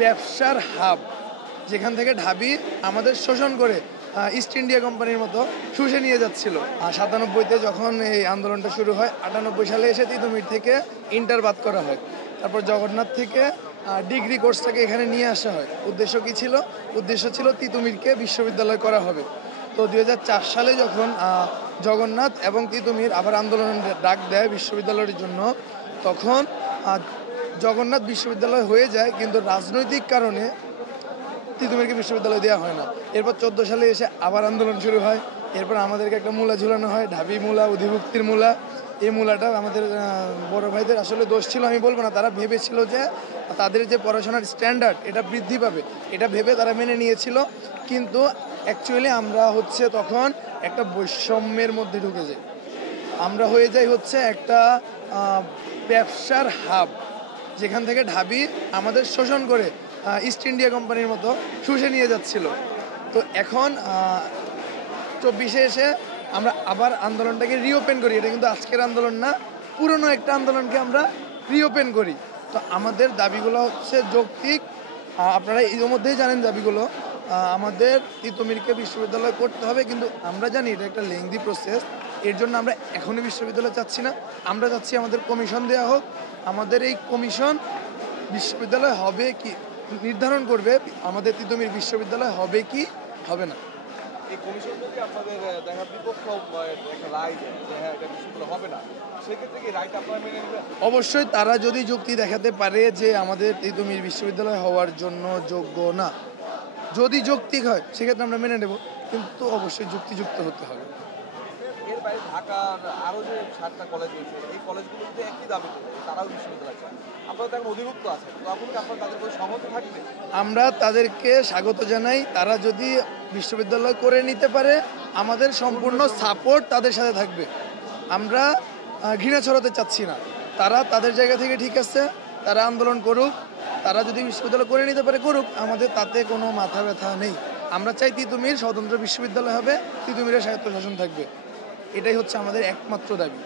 ব্যবসার হাব, যেখান থেকে ঢাবি আমাদের শোষণ করে ইস্ট ইন্ডিয়া কোম্পানির মতো শুষে নিয়ে যাচ্ছিল। 97-তে যখন এই আন্দোলনটা শুরু হয়, 98 সালে এসে তিতুমির থেকে ইন্টার বাদ করা হয়। তারপর জগন্নাথ থেকে ডিগ্রি কোর্সটাকে এখানে নিয়ে আসা হয়। উদ্দেশ্য কী ছিল? উদ্দেশ্য ছিল তিতুমিরকে বিশ্ববিদ্যালয় করা হবে। তো 2004 সালে যখন জগন্নাথ এবং তিতুমির আবার আন্দোলনের ডাক দেয় বিশ্ববিদ্যালয়ের জন্য, তখন জগন্নাথ বিশ্ববিদ্যালয় হয়ে যায়, কিন্তু রাজনৈতিক কারণে তিতুমিরকে বিশ্ববিদ্যালয় দেওয়া হয় না। এরপর 14 সালে এসে আবার আন্দোলন শুরু হয়। এরপর আমাদেরকে একটা মূলা ঝুলানো হয়, ঢাবি মূলা, অধিভুক্তির মূলা। এই মূলাটা আমাদের বড় ভাইদের আসলে দোষ ছিল আমি বলবো না, তারা ভেবেছিল যে তাদের যে পড়াশোনার স্ট্যান্ডার্ড এটা বৃদ্ধি পাবে, এটা ভেবে তারা মেনে নিয়েছিল। কিন্তু অ্যাকচুয়ালি আমরা তখন একটা বৈষম্যের মধ্যে ঢুকে যাই। আমরা হয়ে যাই একটা ব্যবসার হাব, যেখান থেকে ঢাবি আমাদের শোষণ করে ইস্ট ইন্ডিয়া কোম্পানির মতো শুষে নিয়ে যাচ্ছিল। তো এখন 24-এ এসে আমরা আবার আন্দোলনটাকে রিওপেন করি। এটা কিন্তু আজকের আন্দোলন না, পুরনো একটা আন্দোলনকে আমরা রিওপেন করি। তো আমাদের দাবিগুলো যৌক্তিক। আপনারা ইতিমধ্যেই জানেন দাবিগুলো। আমাদের তিতুমিরকে বিশ্ববিদ্যালয় করতে হবে, কিন্তু আমরা জানি এটা একটা লেংদি প্রসেস। এর জন্য আমরা এখনই বিশ্ববিদ্যালয় চাচ্ছি না, আমরা চাচ্ছি আমাদের কমিশন দেওয়া হোক। আমাদের এই কমিশন বিশ্ববিদ্যালয় হবে কি নির্ধারণ করবে, আমাদের তিতুমির বিশ্ববিদ্যালয় হবে কি হবে না। এই কমিশন যদি আপনাদের দেখা বিপক্ষ একটা রায় দেয় যে হ্যাঁ এটা বিশ্ববিদ্যালয় হবে না, সেক্ষেত্রে কি রায়টা আপনারা মেনে নেবেন? অবশ্যই তারা যদি যুক্তি দেখাতে পারে যে আমাদের তিতুমির বিশ্ববিদ্যালয় হওয়ার জন্য যোগ্য না, যদি যৌক্তিক হয় সেক্ষেত্রে আমরা মেনে নেব, কিন্তু অবশ্যই যুক্তিযুক্ত হতে হবে। এর বাইরে ঢাকার আরও যে 7টা কলেজ রয়েছে, এই কলেজগুলোতে একই দাবি করে তারাও বিশ্ববিদ্যালয় চায়। আপনারা তেমন অধিভুক্ত আছেন, তখন কি আপনারা তাদের কোনো সহমত থাকবে? আমরা তাদেরকে স্বাগত জানাই। তারা যদি বিশ্ববিদ্যালয় করে নিতে পারে, আমাদের সম্পূর্ণ সাপোর্ট তাদের সাথে থাকবে। আমরা ঘৃণা ছড়াতে চাচ্ছি না। তারা তাদের জায়গা থেকে ঠিক আছে, তারা আন্দোলন করুক, তারা যদি বিশ্ববিদ্যালয় করে নিতে পারে করুক, আমাদের তাতে কোনো মাথা ব্যথা নেই। আমরা চাই তিতুমির স্বতন্ত্র বিশ্ববিদ্যালয় হবে, তিতুমিরের স্বায়ত্তশাসন থাকবে। এটাই আমাদের একমাত্র দাবি।